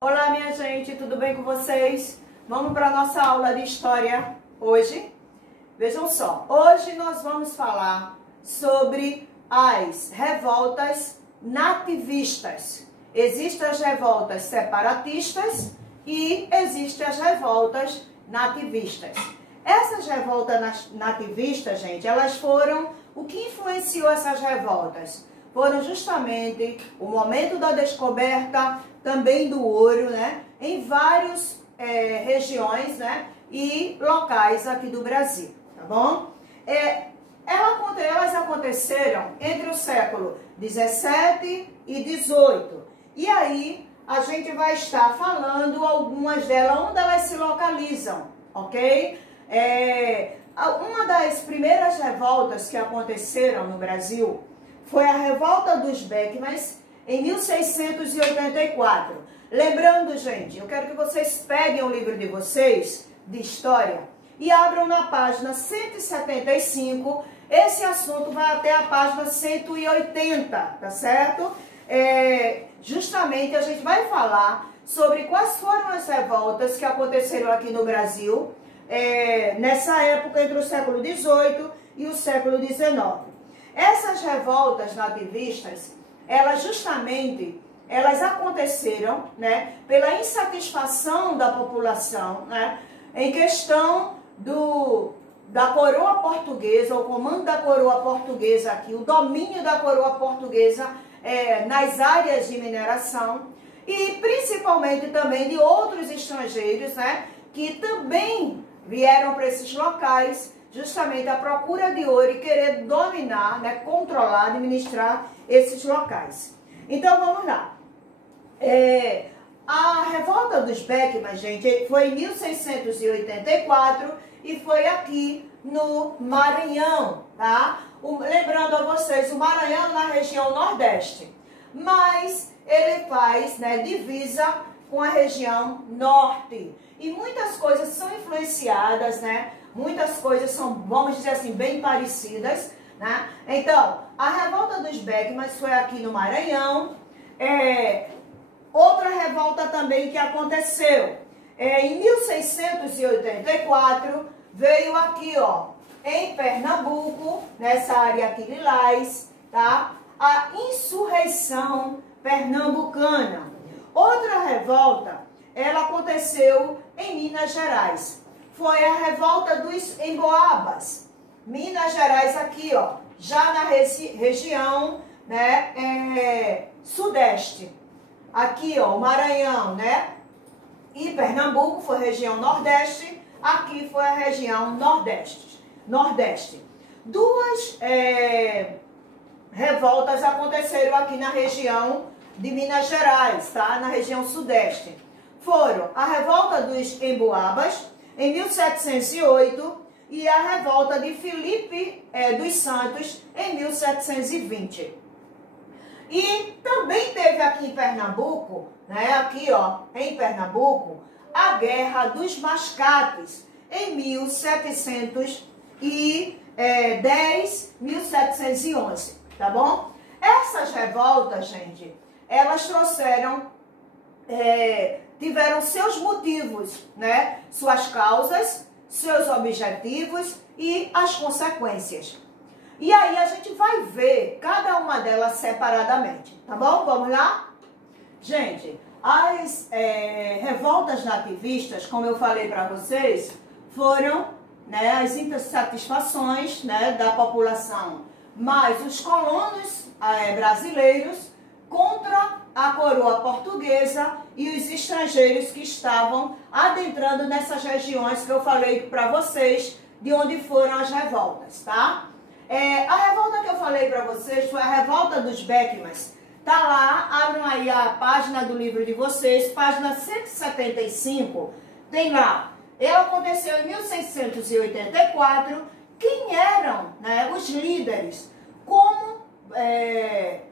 Olá, minha gente, tudo bem com vocês? Vamos para a nossa aula de história hoje. Vejam só, hoje nós vamos falar sobre as revoltas nativistas. Existem as revoltas separatistas e existem as revoltas nativistas. Essas revoltas nativistas, gente, elas foram... O que influenciou essas revoltas? Foram justamente o momento da descoberta também do ouro, né? Em várias regiões, né? E locais aqui do Brasil, tá bom? Elas aconteceram entre o século 17 e 18. E aí a gente vai estar falando algumas delas, onde elas se localizam, ok? Uma das primeiras revoltas que aconteceram no Brasil foi a revolta dos Beckmans em 1684. Lembrando, gente, eu quero que vocês peguem o livro de vocês, de história, e abram na página 175. Esse assunto vai até a página 180, tá certo? Justamente a gente vai falar sobre quais foram as revoltas que aconteceram aqui no Brasil, nessa época entre o século XVIII e o século XIX. Essas revoltas nativistas, elas aconteceram, né, pela insatisfação da população, né, em questão da coroa portuguesa, o comando da coroa portuguesa aqui, o domínio da coroa portuguesa nas áreas de mineração e principalmente também de outros estrangeiros, né, que também vieram para esses locais justamente à procura de ouro e querer dominar, né, controlar, administrar esses locais. Então vamos lá. A revolta dos Beckmans, gente, foi em 1684 e foi aqui no Maranhão, tá? Lembrando a vocês, o Maranhão na região Nordeste, mas ele faz, né, divisa com a região Norte. E muitas coisas são influenciadas, né? Muitas coisas são, vamos dizer assim, bem parecidas, né? Então, a revolta dos Beckmans foi aqui no Maranhão. Outra revolta também que aconteceu em 1684, veio aqui, ó, em Pernambuco, nessa área aqui de Lais, tá? A insurreição pernambucana. Outra revolta, ela aconteceu em Minas Gerais. Foi a revolta dos Emboabas. Minas Gerais aqui, ó, já na região, né, sudeste. Aqui, ó, o Maranhão, né? E Pernambuco foi região nordeste. Aqui foi a região nordeste. Duas revoltas aconteceram aqui na região de Minas Gerais, tá? Na região sudeste. Foram a revolta dos Emboabas, em 1708, e a revolta de Filipe dos Santos, em 1720. E também teve aqui em Pernambuco, né, aqui ó, em Pernambuco, a Guerra dos Mascates, em 1710, 1711, tá bom? Essas revoltas, gente, elas trouxeram, tiveram seus motivos, né, suas causas, seus objetivos e as consequências. E aí a gente vai ver cada uma delas separadamente, tá bom? Vamos lá? Gente, as revoltas nativistas, como eu falei para vocês, foram, né, as insatisfações, né, da população, mais os colonos brasileiros contra a coroa portuguesa e os estrangeiros que estavam adentrando nessas regiões que eu falei para vocês, de onde foram as revoltas, tá? A revolta que eu falei para vocês foi a revolta dos Beckmans. Tá lá, abram aí a página do livro de vocês, página 175, tem lá. Ela aconteceu em 1684. Quem eram, né, os líderes? Como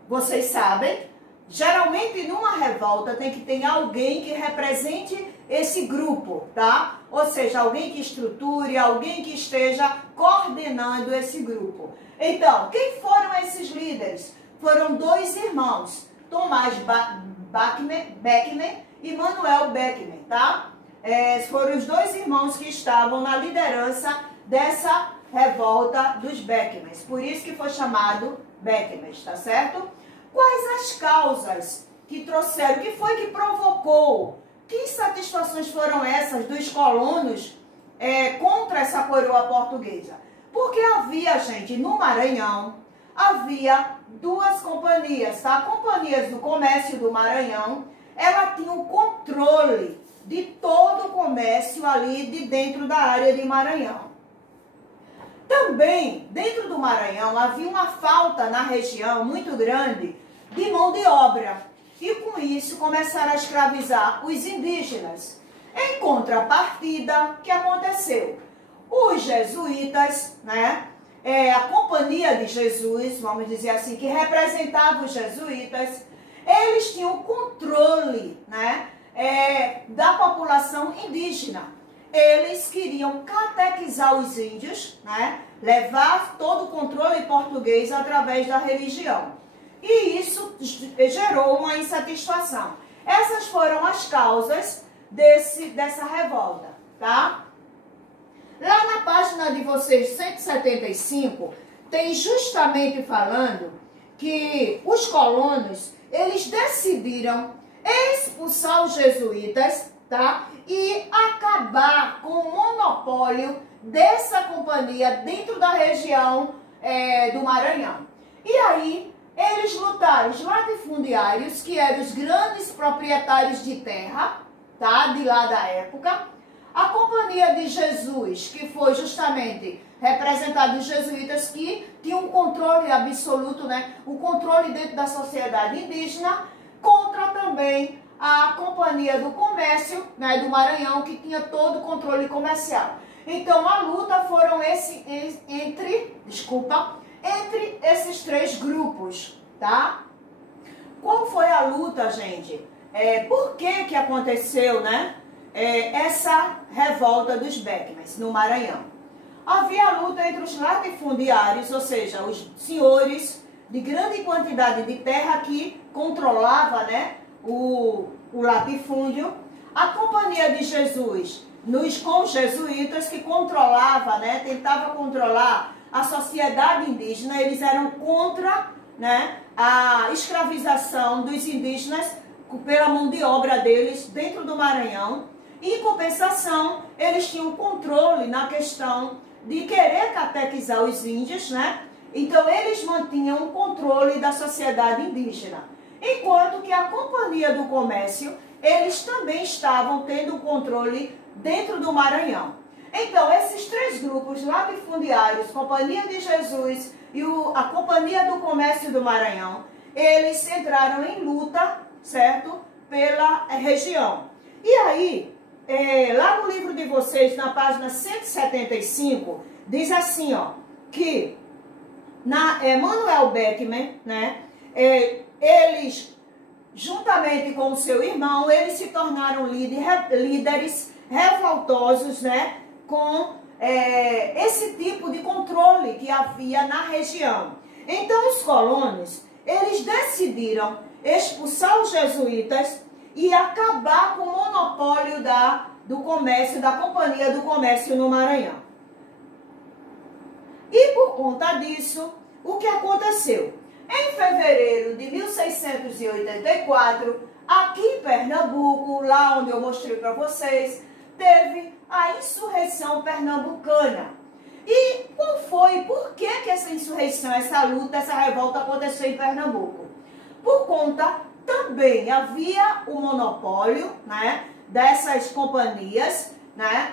vocês sabem, geralmente numa revolta tem que ter alguém que represente esse grupo, tá? Ou seja, alguém que estruture, alguém que esteja coordenando esse grupo. Então, quem foram esses líderes? Foram dois irmãos, Tomás Beckman e Manuel Beckman, tá? Foram os dois irmãos que estavam na liderança dessa revolta dos Beckmans. Por isso que foi chamado Beckmans, tá certo? Quais as causas que trouxeram? O que foi que provocou? Que insatisfações foram essas dos colonos contra essa coroa portuguesa? Porque havia, gente, no Maranhão, havia duas companhias, tá? Companhias do Comércio do Maranhão, ela tinha o controle de todo o comércio ali de dentro da área de Maranhão. Também, dentro do Maranhão, havia uma falta na região muito grande de mão de obra. E com isso começaram a escravizar os indígenas. Em contrapartida, o que aconteceu? Os jesuítas, né? A Companhia de Jesus, vamos dizer assim, que representava os jesuítas, eles tinham controle, né? Da população indígena. Eles queriam catequizar os índios, né? Levar todo o controle português através da religião. E isso gerou uma insatisfação. Essas foram as causas dessa revolta, tá? Lá na página de vocês, 175, tem justamente falando que os colonos, eles decidiram expulsar os jesuítas, tá? E acabar com o monopólio dessa companhia dentro da região do Maranhão. E aí, eles lutaram, os latifundiários, que eram os grandes proprietários de terra, tá? De lá da época. A Companhia de Jesus, que foi justamente representada os jesuítas, que tinham um controle absoluto, né? O controle dentro da sociedade indígena, contra também a Companhia do Comércio, né, do Maranhão, que tinha todo o controle comercial. Então, a luta foram entre esses três grupos, tá? Qual foi a luta, gente? Por que aconteceu, né, essa revolta dos Beckmans no Maranhão? Havia a luta entre os latifundiários, ou seja, os senhores de grande quantidade de terra que controlava, né, o latifúndio. A Companhia de Jesus com os jesuítas, que controlava, né, tentava controlar a sociedade indígena. Eles eram contra, né, a escravização dos indígenas pela mão de obra deles dentro do Maranhão. Em compensação, eles tinham controle na questão de querer catequizar os índios, né? Então, eles mantinham o controle da sociedade indígena. Enquanto que a Companhia do Comércio, eles também estavam tendo o controle dentro do Maranhão. Então, esses três grupos latifundiários, Companhia de Jesus e a Companhia do Comércio do Maranhão, eles entraram em luta, certo? Pela região. E aí, lá no livro de vocês, na página 175, diz assim, ó, que Manuel Beckman, né, eles, juntamente com o seu irmão, eles se tornaram líderes revoltosos, né, com esse tipo de controle que havia na região. Então, os colonos, eles decidiram expulsar os jesuítas e acabar com o monopólio do comércio, da Companhia do Comércio no Maranhão. E por conta disso, o que aconteceu? Em fevereiro de 1684, aqui em Pernambuco, lá onde eu mostrei para vocês, teve a insurreição pernambucana. E qual foi, por que essa insurreição, essa luta, essa revolta aconteceu em Pernambuco? Por conta também havia o monopólio, né, dessas companhias, né,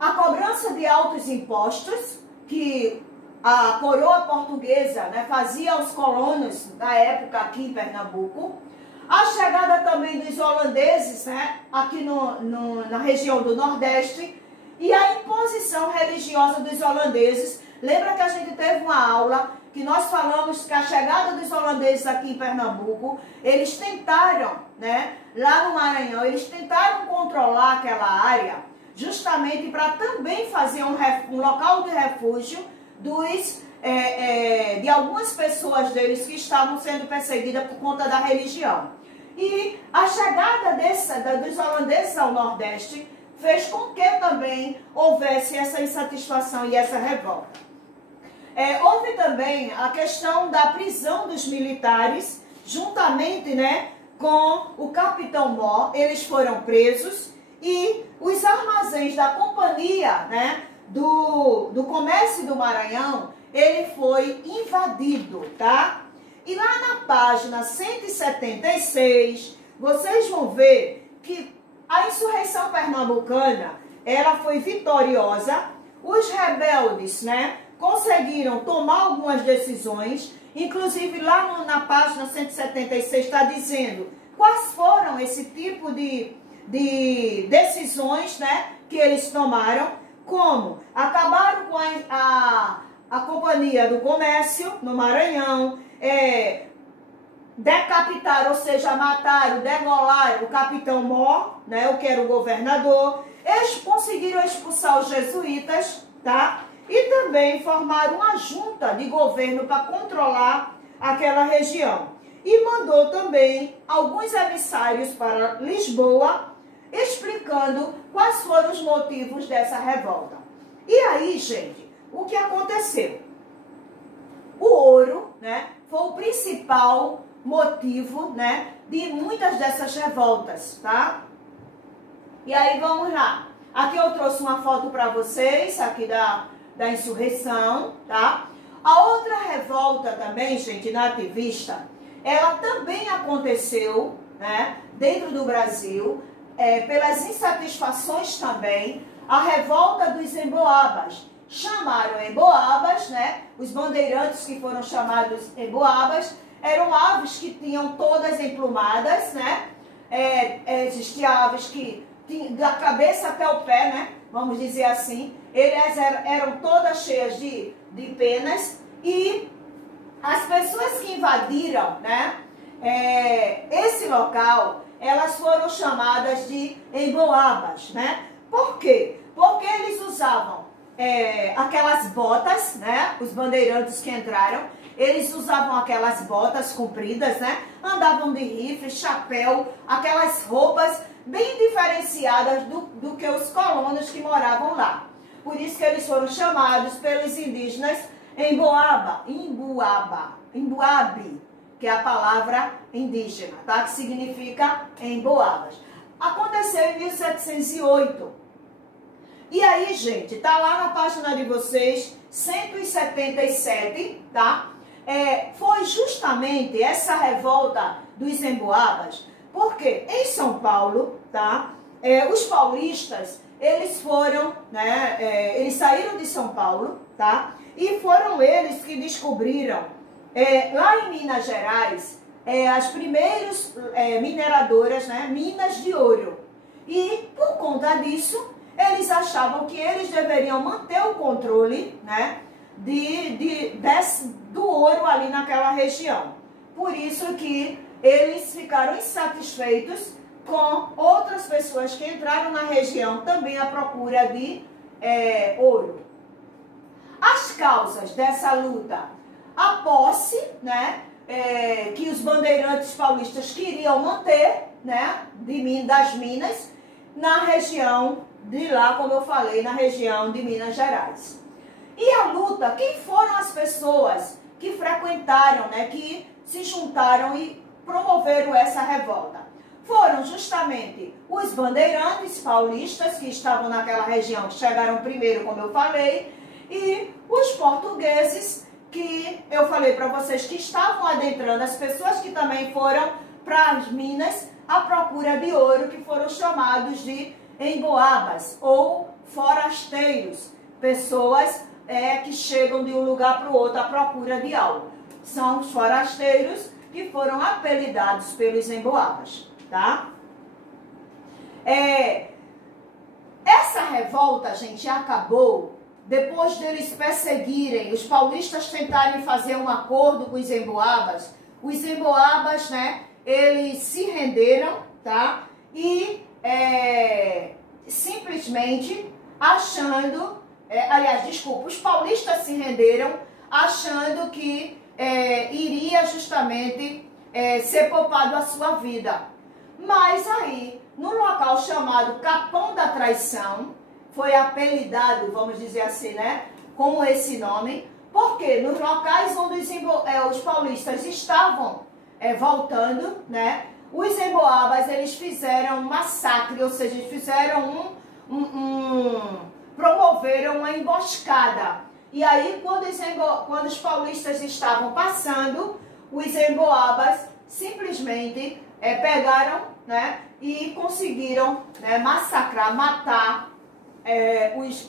a cobrança de altos impostos que a coroa portuguesa, né, fazia aos colonos na época aqui em Pernambuco, a chegada também dos holandeses, né, aqui na região do Nordeste, e a imposição religiosa dos holandeses. Lembra que a gente teve uma aula que nós falamos que a chegada dos holandeses aqui em Pernambuco, eles tentaram, né, lá no Maranhão, eles tentaram controlar aquela área, justamente para também fazer um local de refúgio de algumas pessoas deles que estavam sendo perseguidas por conta da religião. E a chegada dos holandeses ao Nordeste fez com que também houvesse essa insatisfação e essa revolta. Houve também a questão da prisão dos militares, juntamente, né, com o capitão Mó. Eles foram presos e os armazéns da companhia, né, do comércio do Maranhão, ele foi invadido, tá? E lá na página 176, vocês vão ver que a insurreição pernambucana, ela foi vitoriosa. Os rebeldes, né, conseguiram tomar algumas decisões, inclusive lá na página 176 está dizendo quais foram esse tipo de decisões, né, que eles tomaram, como acabaram com a Companhia do Comércio no Maranhão, decapitaram, ou seja, mataram, degolaram o capitão Mó, né, o que era o governador. Eles conseguiram expulsar os jesuítas, tá? E também formaram uma junta de governo para controlar aquela região. E mandou também alguns emissários para Lisboa, explicando quais foram os motivos dessa revolta. E aí, gente, o que aconteceu? O ouro, né, foi o principal motivo, né, de muitas dessas revoltas, tá? E aí, vamos lá. Aqui eu trouxe uma foto para vocês, aqui da insurreição, tá? A outra revolta também, gente, nativista, ela também aconteceu, né, dentro do Brasil, pelas insatisfações também, a revolta dos emboabas. Chamaram emboabas, né, os bandeirantes que foram chamados emboabas, eram aves que tinham todas emplumadas, né, existiam aves que da cabeça até o pé, né, vamos dizer assim, eles eram todas cheias de penas, e as pessoas que invadiram, né, esse local, elas foram chamadas de emboabas, né? Por quê? Porque eles usavam aquelas botas, né? Os bandeirantes que entraram, eles usavam aquelas botas compridas, né? Andavam de rifle, chapéu, aquelas roupas bem diferenciadas do que os colonos que moravam lá. Por isso que eles foram chamados pelos indígenas Emboabe, que é a palavra indígena, tá? Que significa emboabas. Aconteceu em 1708. E aí, gente, tá lá na página de vocês, 177, tá? Foi justamente essa revolta dos emboabas, porque em São Paulo, tá? Os paulistas, eles foram, né? Eles saíram de São Paulo, tá? E foram eles que descobriram, lá em Minas Gerais, as primeiras mineradoras, né? Minas de ouro. E por conta disso, eles achavam que eles deveriam manter o controle, né, do ouro ali naquela região. Por isso que eles ficaram insatisfeitos com outras pessoas que entraram na região também à procura de ouro. As causas dessa luta: a posse, né, que os bandeirantes paulistas queriam manter, né, das minas, na região de lá, como eu falei, na região de Minas Gerais. E a luta, quem foram as pessoas que frequentaram, né, que se juntaram e promoveram essa revolta? Foram justamente os bandeirantes paulistas, que estavam naquela região, que chegaram primeiro, como eu falei, e os portugueses, que eu falei para vocês que estavam adentrando, as pessoas que também foram para as minas à procura de ouro, que foram chamados de emboabas ou forasteiros, pessoas que chegam de um lugar para o outro à procura de algo. São os forasteiros que foram apelidados pelos emboabas, tá? Essa revolta, gente, acabou depois deles perseguirem, os paulistas tentarem fazer um acordo com os emboabas, né, eles se renderam, tá? E simplesmente achando, os paulistas se renderam achando que iria justamente ser poupado a sua vida. Mas aí, num local chamado Capão da Traição, foi apelidado, vamos dizer assim, né, como esse nome, porque nos locais onde os paulistas estavam voltando, né, os emboabas, eles fizeram um massacre, ou seja, eles fizeram promoveram uma emboscada. E aí, quando os paulistas estavam passando, os emboabas simplesmente pegaram, né, e conseguiram, né, matar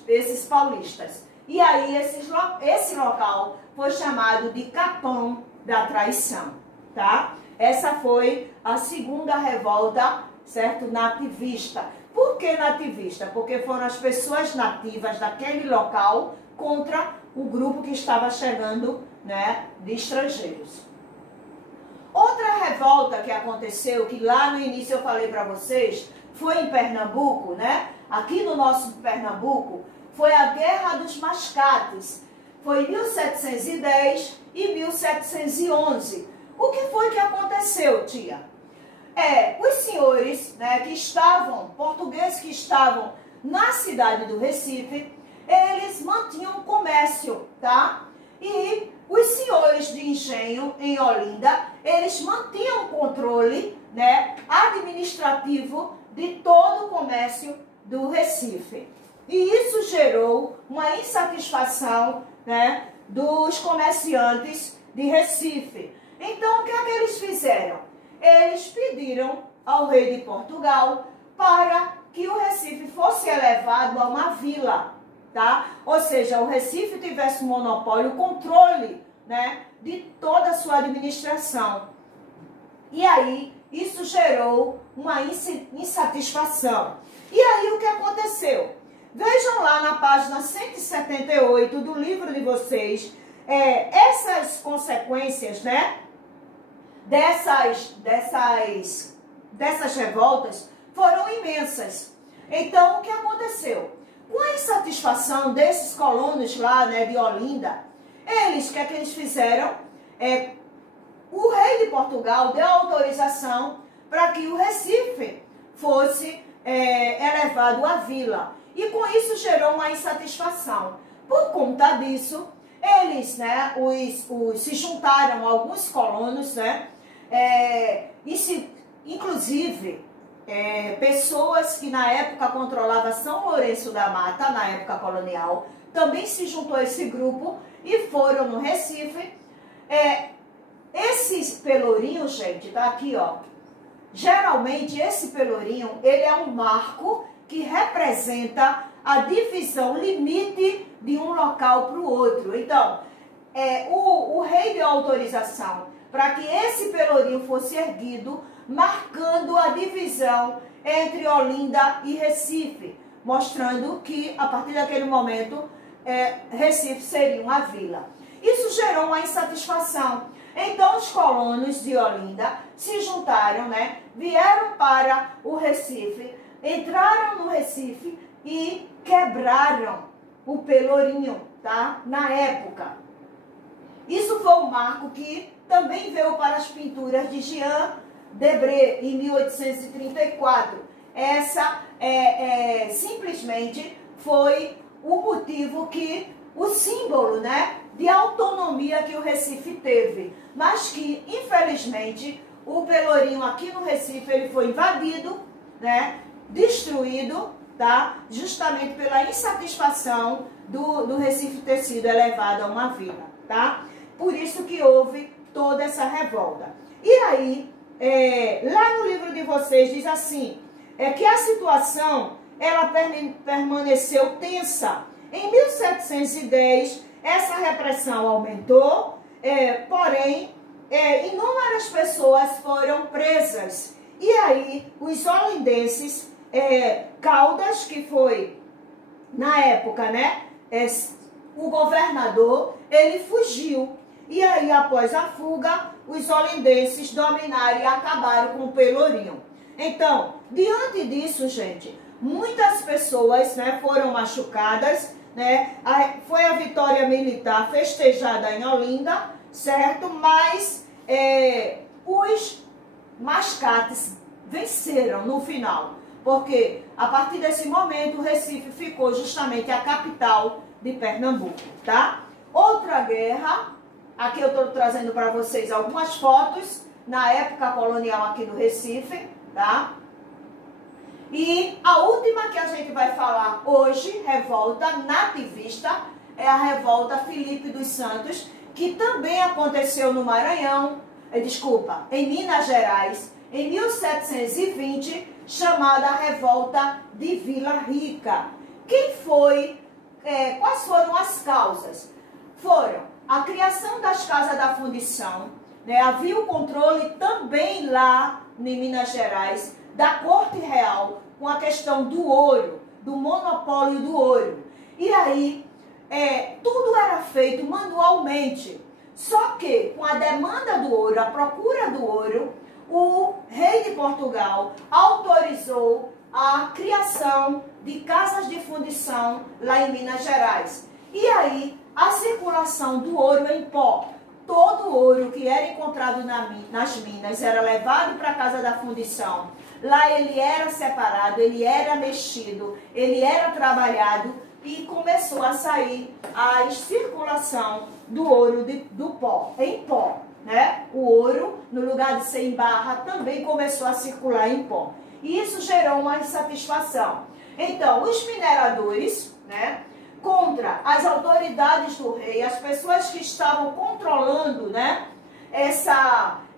esses paulistas. E aí esse local foi chamado de Capão da Traição, tá? Essa foi a segunda revolta, certo? Nativista. Por que nativista? Porque foram as pessoas nativas daquele local contra o grupo que estava chegando, né, de estrangeiros. Outra revolta que aconteceu, que lá no início eu falei para vocês, foi em Pernambuco, né? Aqui no nosso Pernambuco, foi a Guerra dos Mascates. Foi 1710 e 1711. O que foi que aconteceu, tia? Os senhores, né, portugueses que estavam na cidade do Recife, eles mantinham comércio, tá? E os senhores de engenho em Olinda, eles mantinham o controle, né, administrativo de todo o comércio do Recife. E isso gerou uma insatisfação, né, dos comerciantes de Recife. Então, o que é que eles fizeram? Eles pediram ao rei de Portugal para que o Recife fosse elevado a uma vila, tá? Ou seja, o Recife tivesse o monopólio, o controle, né, de toda a sua administração. E aí, isso gerou uma insatisfação. E aí, o que aconteceu? Vejam lá na página 178 do livro de vocês, essas consequências, né, dessas revoltas foram imensas. Então, o que aconteceu? Com a insatisfação desses colonos lá, né, de Olinda, o que é que eles fizeram? O rei de Portugal deu autorização para que o Recife fosse elevado à vila. E com isso gerou uma insatisfação. Por conta disso, eles, né, se juntaram alguns colonos, né, inclusive pessoas que na época controlavam São Lourenço da Mata, na época colonial, também se juntou a esse grupo e foram no Recife. Esses pelourinhos, gente, tá aqui, ó. Geralmente esse pelourinho, ele é um marco que representa a divisão, limite de um local para o outro. Então, o rei deu autorização para que esse pelourinho fosse erguido, marcando a divisão entre Olinda e Recife, mostrando que, a partir daquele momento, Recife seria uma vila. Isso gerou uma insatisfação. Então, os colonos de Olinda se juntaram, né, vieram para o Recife, entraram no Recife e quebraram o pelourinho, tá? Na época. Isso foi um marco que também veio para as pinturas de Jean Debré, em 1834. Essa simplesmente foi o motivo o símbolo, né, de autonomia que o Recife teve. Mas que, infelizmente, o pelourinho aqui no Recife, ele foi invadido, né, destruído, tá? Justamente pela insatisfação do Recife ter sido elevado a uma vila, tá? Por isso que houve toda essa revolta. E aí, lá no livro de vocês diz assim, que a situação, ela permaneceu tensa. Em 1710, essa repressão aumentou, porém, inúmeras pessoas foram presas. E aí, os holandeses, Caldas, que foi, na época, né, o governador, ele fugiu. E aí, após a fuga, os holandeses dominaram e acabaram com o Pelourinho. Então, diante disso, gente, muitas pessoas, né, foram machucadas, né? Foi a vitória militar festejada em Olinda, certo? Mas os mascates venceram no final, porque a partir desse momento o Recife ficou justamente a capital de Pernambuco, tá? Outra guerra, aqui eu estou trazendo para vocês algumas fotos na época colonial aqui no Recife, tá? E a última que a gente vai falar hoje, revolta nativista, é a revolta Filipe dos Santos, que também aconteceu no Maranhão, em Minas Gerais, em 1720, chamada Revolta de Vila Rica. Quais foram as causas? Foram a criação das casas da fundição, né? Havia o controle também lá em Minas Gerais, da corte real, com a questão do ouro, do monopólio do ouro. E aí, tudo era feito manualmente. Só que, com a demanda do ouro, a procura do ouro, o rei de Portugal autorizou a criação de casas de fundição lá em Minas Gerais. E aí, a circulação do ouro em pó. Todo o ouro que era encontrado nas minas era levado para a casa da fundição. Lá ele era separado, ele era mexido, ele era trabalhado e começou a sair a circulação do ouro do pó, em pó, né? O ouro, no lugar de ser em barra, também começou a circular em pó. E isso gerou uma insatisfação. Então, os mineradores, né, contra as autoridades do rei, as pessoas que estavam controlando, né,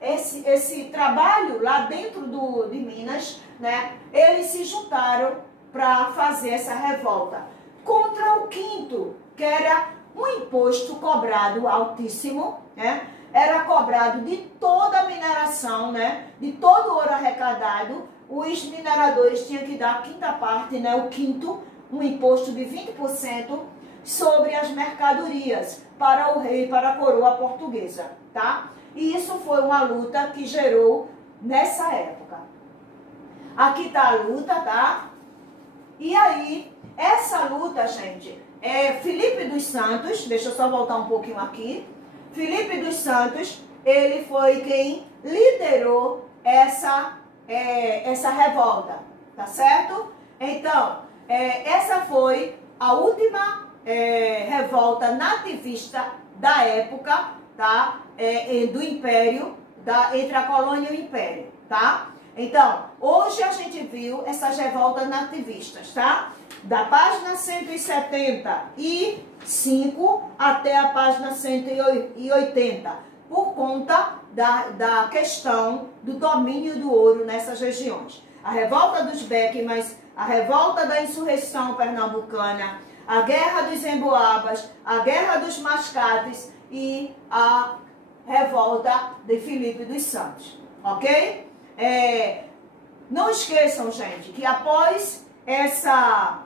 esse trabalho lá dentro de Minas, né, eles se juntaram para fazer essa revolta contra o quinto, que era um imposto cobrado altíssimo, né, era cobrado de toda a mineração, né, de todo o ouro arrecadado. Os mineradores tinham que dar a quinta parte, né, o quinto, um imposto de 20% sobre as mercadorias para o rei, para a coroa portuguesa, tá? E isso foi uma luta que gerou nessa época. Aqui tá a luta, tá? E aí, essa luta, gente, Filipe dos Santos, deixa eu só voltar um pouquinho aqui. Filipe dos Santos, ele foi quem liderou essa revolta, tá certo? Então, essa foi a última revolta nativista da época, tá? Do Império, entre a colônia e o Império, tá? Então, hoje a gente viu essas revoltas nativistas, tá? Da página 175 até a página 180, por conta da questão do domínio do ouro nessas regiões. A revolta dos Beckmans, a revolta da insurreição pernambucana, a guerra dos Emboabas, a guerra dos Mascates e a revolta de Filipe dos Santos, ok? Não esqueçam, gente, que após essa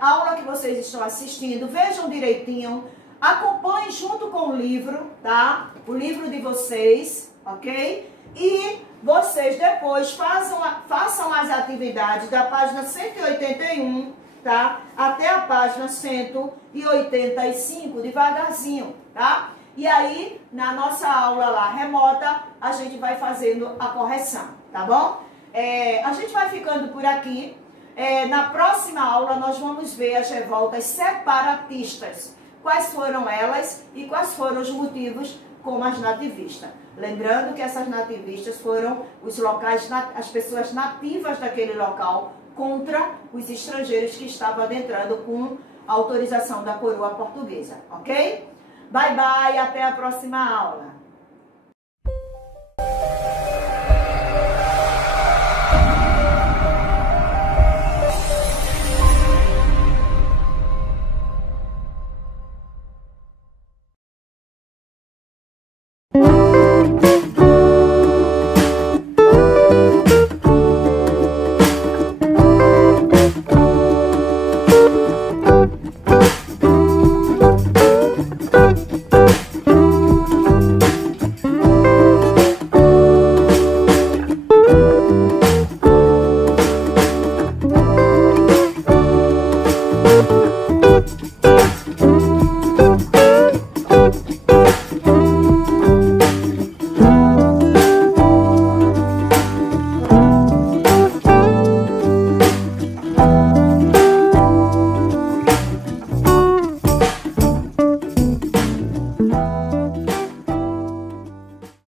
aula que vocês estão assistindo, vejam direitinho, acompanhem junto com o livro, tá? O livro de vocês, ok? E vocês depois façam as atividades da página 181, tá? Até a página 185, devagarzinho, tá? E aí, na nossa aula lá remota, a gente vai fazendo a correção, tá bom? A gente vai ficando por aqui. Na próxima aula, nós vamos ver as revoltas separatistas. Quais foram elas e quais foram os motivos como as nativistas. Lembrando que essas nativistas foram os locais, as pessoas nativas daquele local contra os estrangeiros que estavam adentrando com a autorização da coroa portuguesa, ok? Bye, bye, até a próxima aula.